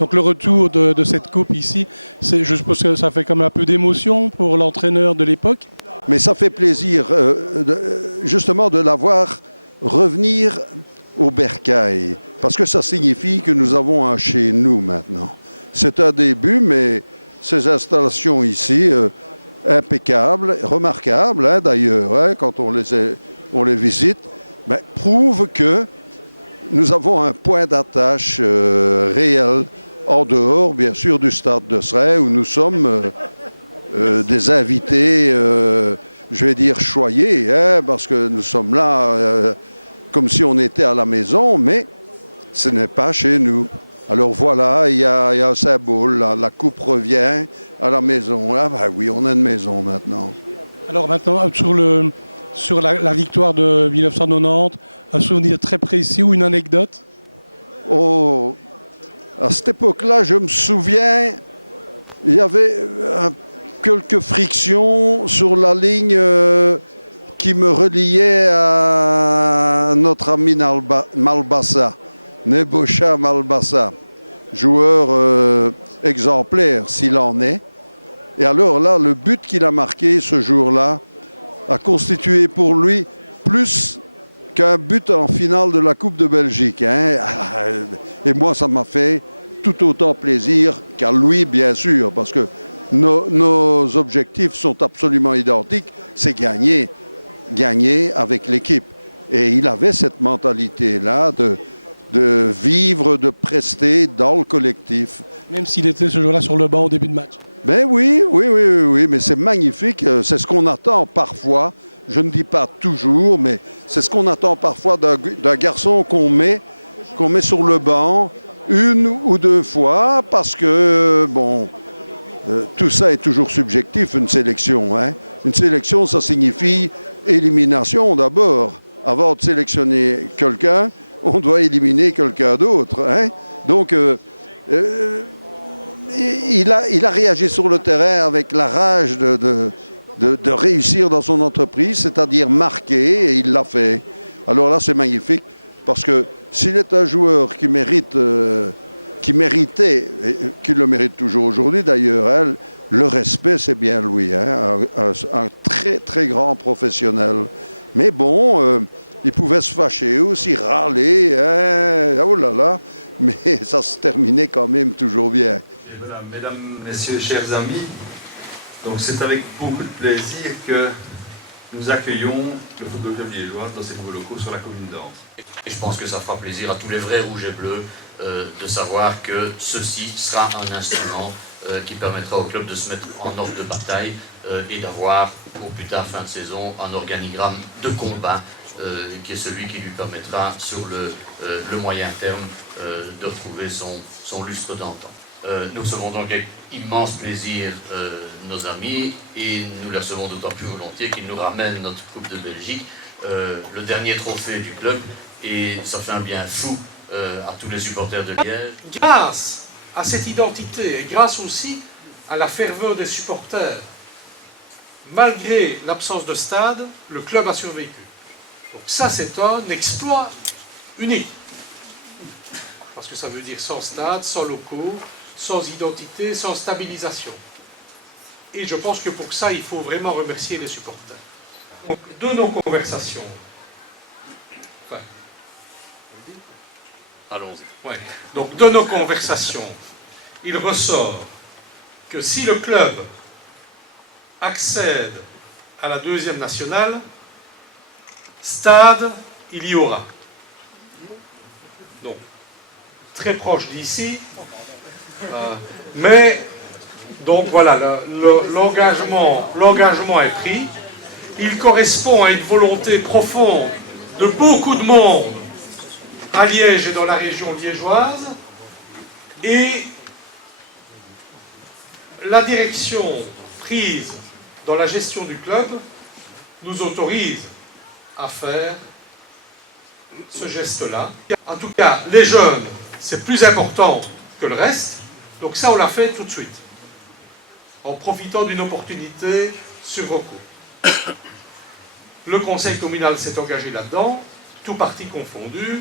Donc le retour de cette coupe ici, je suppose que ça fait comme un peu d'émotion pour l'entraîneur de l'époque. Mais ça fait plaisir justement de la voir revenir au bercail, parce que ça signifie que nous avons un chez nous maintenant. C'est un début, mais ces installations ici, impeccables, remarquables hein, d'ailleurs, hein, quand on les visite, ben, prouvent que nous avons un point d'attache réel, en dehors bien sûr du stade de Sray, où nous sommes des invités, je vais dire choyés, hein, parce que nous sommes là comme si on était à la maison, mais ce n'est pas chez nous. Alors voilà, il y a un symbole, là, la coupe revient à la maison. Ah ben oui, on a une maison maintenant. Alors maintenant, sur la victoire de 1990, un souvenir très précis ou une anecdote? Oh, à cette époque-là, je me souviens, il y avait quelques frictions sur la ligne qui me reliait à notre ami Malbassa, Nebosha Malbassa, joueur exemplaire s'il en est. Et alors là, le but qu'il a marqué ce jour-là a constitué pour lui plus qu'un but en finale de la Coupe de Belgique. Hein. Et moi, ça m'a fait tout autant plaisir qu'à lui, bien sûr, parce que nos objectifs sont absolument identiques, c'est gagner avec l'équipe. Et il avait cette mentalité-là de vivre, de prester dans le collectif. Même s'il était ce jour-là sur le banc au début de match. Ben oui, mais c'est magnifique, c'est ce qu'on attend parfois, je ne dis pas toujours, mais c'est ce qu'on attend parfois d'un garçon qu'on met sur le banc une ou deux fois, parce que, bon, tout ça est toujours subjectif, une sélection. Hein. Une sélection, ça signifie élimination d'abord. Avant de sélectionner quelqu'un, on doit éliminer quelqu'un d'autre. Hein. Donc, il a réagi sur le terrain avec la rage de réussir dans son entreprise, c'est-à-dire marquer, et il l'a fait. Alors là, c'est magnifique, parce que s'il est un joueur qui méritait, et qui le mérite toujours aujourd'hui d'ailleurs, hein, le respect, c'est bien lui, hein, un très très grand professionnel. Mais bon, il pouvait se fâcher aussi, râler, hein, oh là là, mais ça se terminait quand même toujours bien. Voilà, mesdames, messieurs, chers amis, donc c'est avec beaucoup de plaisir que nous accueillons le football club liégeois dans ces nouveaux locaux sur la commune d'Ans. Et je pense que ça fera plaisir à tous les vrais rouges et bleus de savoir que ceci sera un instrument qui permettra au club de se mettre en ordre de bataille et d'avoir pour plus tard fin de saison un organigramme de combat qui est celui qui lui permettra sur le moyen terme de retrouver son lustre d'antan. Nous recevons donc avec immense plaisir nos amis et nous les recevons d'autant plus volontiers qu'ils nous ramènent notre Coupe de Belgique, le dernier trophée du club, et ça fait un bien fou à tous les supporters de Liège. Grâce à cette identité et grâce aussi à la ferveur des supporters, malgré l'absence de stade, le club a survécu. Donc ça, c'est un exploit unique. Parce que ça veut dire sans stade, sans locaux, sans identité, sans stabilisation. Et je pense que pour ça, il faut vraiment remercier les supporters. Donc, de nos conversations, enfin, Allons-y. ouais. Donc, de nos conversations, il ressort que si le club accède à la deuxième nationale, stade, il y aura. Donc, très proche d'ici, mais donc voilà, l'engagement est pris. Il correspond à une volonté profonde de beaucoup de monde à Liège et dans la région liégeoise, et la direction prise dans la gestion du club nous autorise à faire ce geste-là. En tout cas, les jeunes, c'est plus important que le reste, donc ça on l'a fait tout de suite, en profitant d'une opportunité sur recours. Le conseil communal s'est engagé là-dedans, tout parti confondu,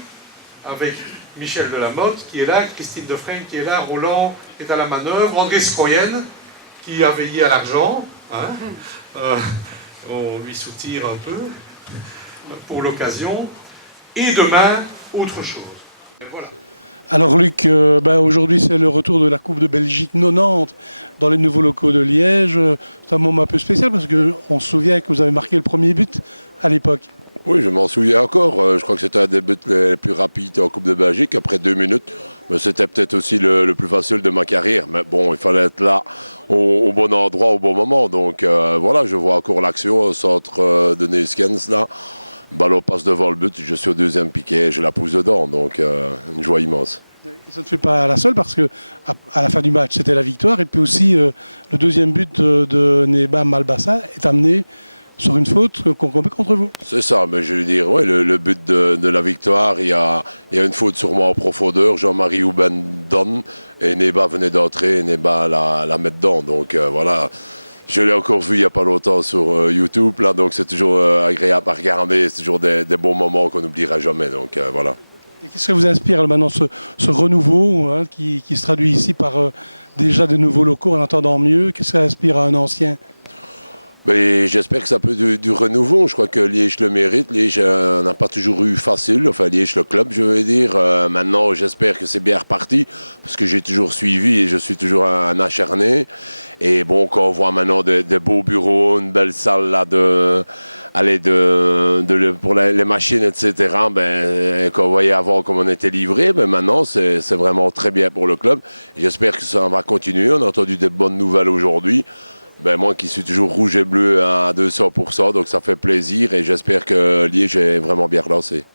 avec Michel Delamotte qui est là, Christine Defresne qui est là, Roland qui est à la manœuvre, André Stroyen qui a veillé à l'argent, hein, on lui soutire un peu pour l'occasion, et demain, autre chose. Et voilà. Alors Luc, aujourd'hui c'est le retour de la Coupe de Belgique 90 dans les nouveaux locaux de Liège. C'est un moment un peu spécial parce qu'on se souvient que vous avez marqué le premier but à l'époque. Oui, je m'en souviens encore. Je crois que c'était un des buts les plus rapides en Coupe de Belgique, après 2 minutes. Mais c'était peut-être aussi le plus facile de ma carrière. Mais bon, il fallait être là au bon endroit, au bon moment. Donc voilà, je vois encore l'action au centre de Neskens là. Ballon passe devant le but, je suis au deuxième piquet, je la pousse dedans. Donc une joie immense. Et ça ne fait pas la seule parce que à la fin du match c'était la victoire et puis aussi le deuxième but de Neba Malbassa est amené sur une faute qu'on commet contre vous. C'est ça, mais je veux dire, ouais, le but de la victoire, il y a une faute sûrement en profondeur, Jean-Marie Houben donne, et Neba venait d'entrer, et Neba la met dedans, donc voilà. Je l'ai encore vu il n'y a pas longtemps sur YouTube, là, donc c'est toujours agréable à regarder, c'est toujours des bons moments qu'on n'oubliera jamais, donc voilà. Et qu'est-ce que vous inspire maintenant ce renouveau hein, qui se traduit ici par déjà de nouveaux locaux en entendant mieux? Qu'est-ce que ça inspire à un ancien? Mais j'espère que ça peut du renouveau. Je crois que Liège le mérite. Liège n'a pas toujours eu facile. Enfin, Liège le club, je veux dire. Maintenant, j'espère que c'est bien reparti parce que j'ai toujours suivi et je suis toujours un acharné. Et bon, quand on voit maintenant des beaux bureaux, une belle salle là pour les machines, etc. Quand on voyait avant comment on était livré, maintenant c'est vraiment très bien pour le club. J'espère que ça va continuer. On a entendu des bonnes nouvelles aujourd'hui. Moi qui suis toujours rouge et bleu à 200%, donc ça fait plaisir et j'espère que Liège est vraiment bien relancé.